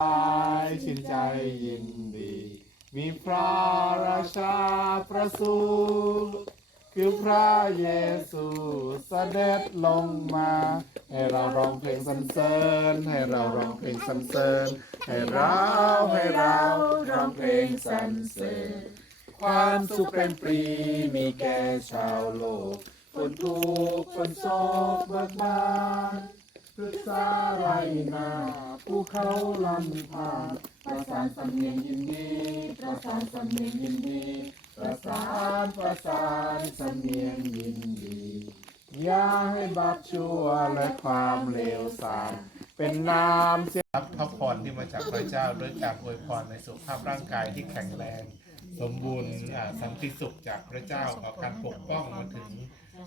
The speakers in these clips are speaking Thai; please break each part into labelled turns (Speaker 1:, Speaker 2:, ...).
Speaker 1: ายชินใจยินดี มีพระราชาประสูติคือพระเยซูเสด็จลงมา ให้เราร้องเพลงสรรเสริญ ให้เราร้องเพลงสรรเสริญ ให้เราให้เราร้องเพลงสรรเสริญ ความสุขเป็นปรีมีแก่ชาวโลกคนทุกข์คนโศกเบิกบาน ศึกษาไรนาผู้เขาลำพาประสานสำเนียงยินดี ประสานสำเนียงยินดี ประสานประสานสำเนียงยินดี อย่าให้บาปชั่วและความเลวทราม เป็นน้ำเสีย
Speaker 2: รับพระพรที่มาจากพระเจ้าด้วยการอวยพรในสุขภาพร่างกายที่แข็งแรง สมบูรณ์อ่าสันติสุขจากพระเจ้าขอการปกป้องมาถึง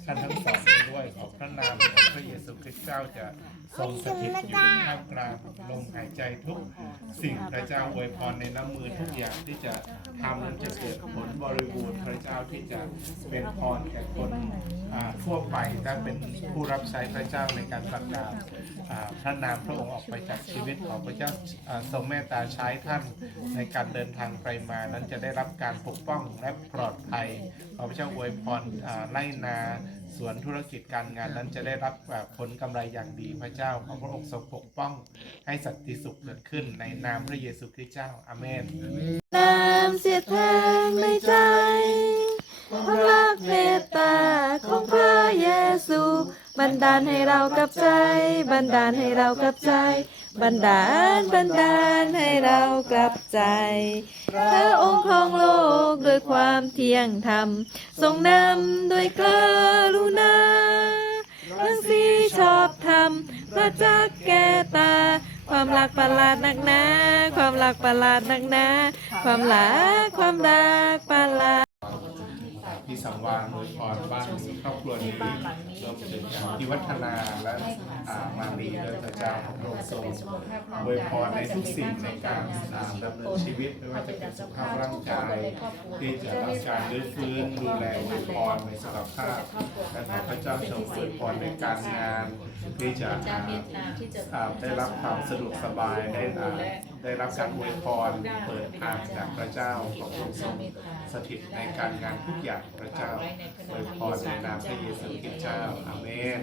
Speaker 2: ท่านทั้งสองนี้ด้วยขอพระนามของพระเยซูคริสต์เจ้าจะทรงสถิตอยู่ท่ามกลางลมหายใจทุกสิ่งพระเจ้าอวยพรในน้ำมือทุกอย่างที่จะทำนั้นจะเกิดผลบริบูรณ์พระเจ้าที่จะเป็นพรแก่คนทั่วไปและเป็นผู้รับใช้พระเจ้าในการประกาศอ่าพระนามพระองค์ออกไปจากชีวิตของพระเจ้าทรงเมตตาใช้ท่านในการเดินทางไปมานั้นจะได้รับการปกป้องและปลอดภัยขอพระเจ้าอวยพรไร่นาสวนธุรกิจการงานนั้นจะได้รับผลกำไรอย่างดีพระเจ้า ขอพระองค์ทรงปกป้องให้สันติสุขเกิดขึ้นในนามพระเยซูคริสต์เจ้าอาเมน
Speaker 3: น้ำเสียแทงในใจ บันดาลให้เรากับใจ บันดาลให้เรากับใจ บันดาลบันดาลให้เรากลับใจพระองค์ของโลกด้วยความเที่ยงธรรม ทรงนำด้วยกรุณาทั้งสีชอบธรรมพระจักแก่ตา ความรักประหลาดนักหนา ความรักประหลาดนักหนา ความรักความรักประหลาด
Speaker 2: ที่สังวานอวยพรบ้านนี้ครอบครัวนี้รวมถึงพิวัฒนาและมารีด้วยพระเจ้าของพระองค์ทรงอวยพรในทุกสิ่งในการอ่าดำเนินชีวิตไม่ว่าจะเป็นสุขภาพร่างกาย ที่จะรับการรื้อฟื้นดูแลอวยพรในสุขภาพและขอพระเจ้าทรงอวยพรในการงานที่จะได้รับความสะดวกสบายได้อ่า ได้รับการอวยพรเปิดทางจากพระเจ้าของพระองค์ทรงสถิตในการงานทุกอย่างพระเจ้าอวยพรในนามพระเยซูคริสต์เจ้าอาเมน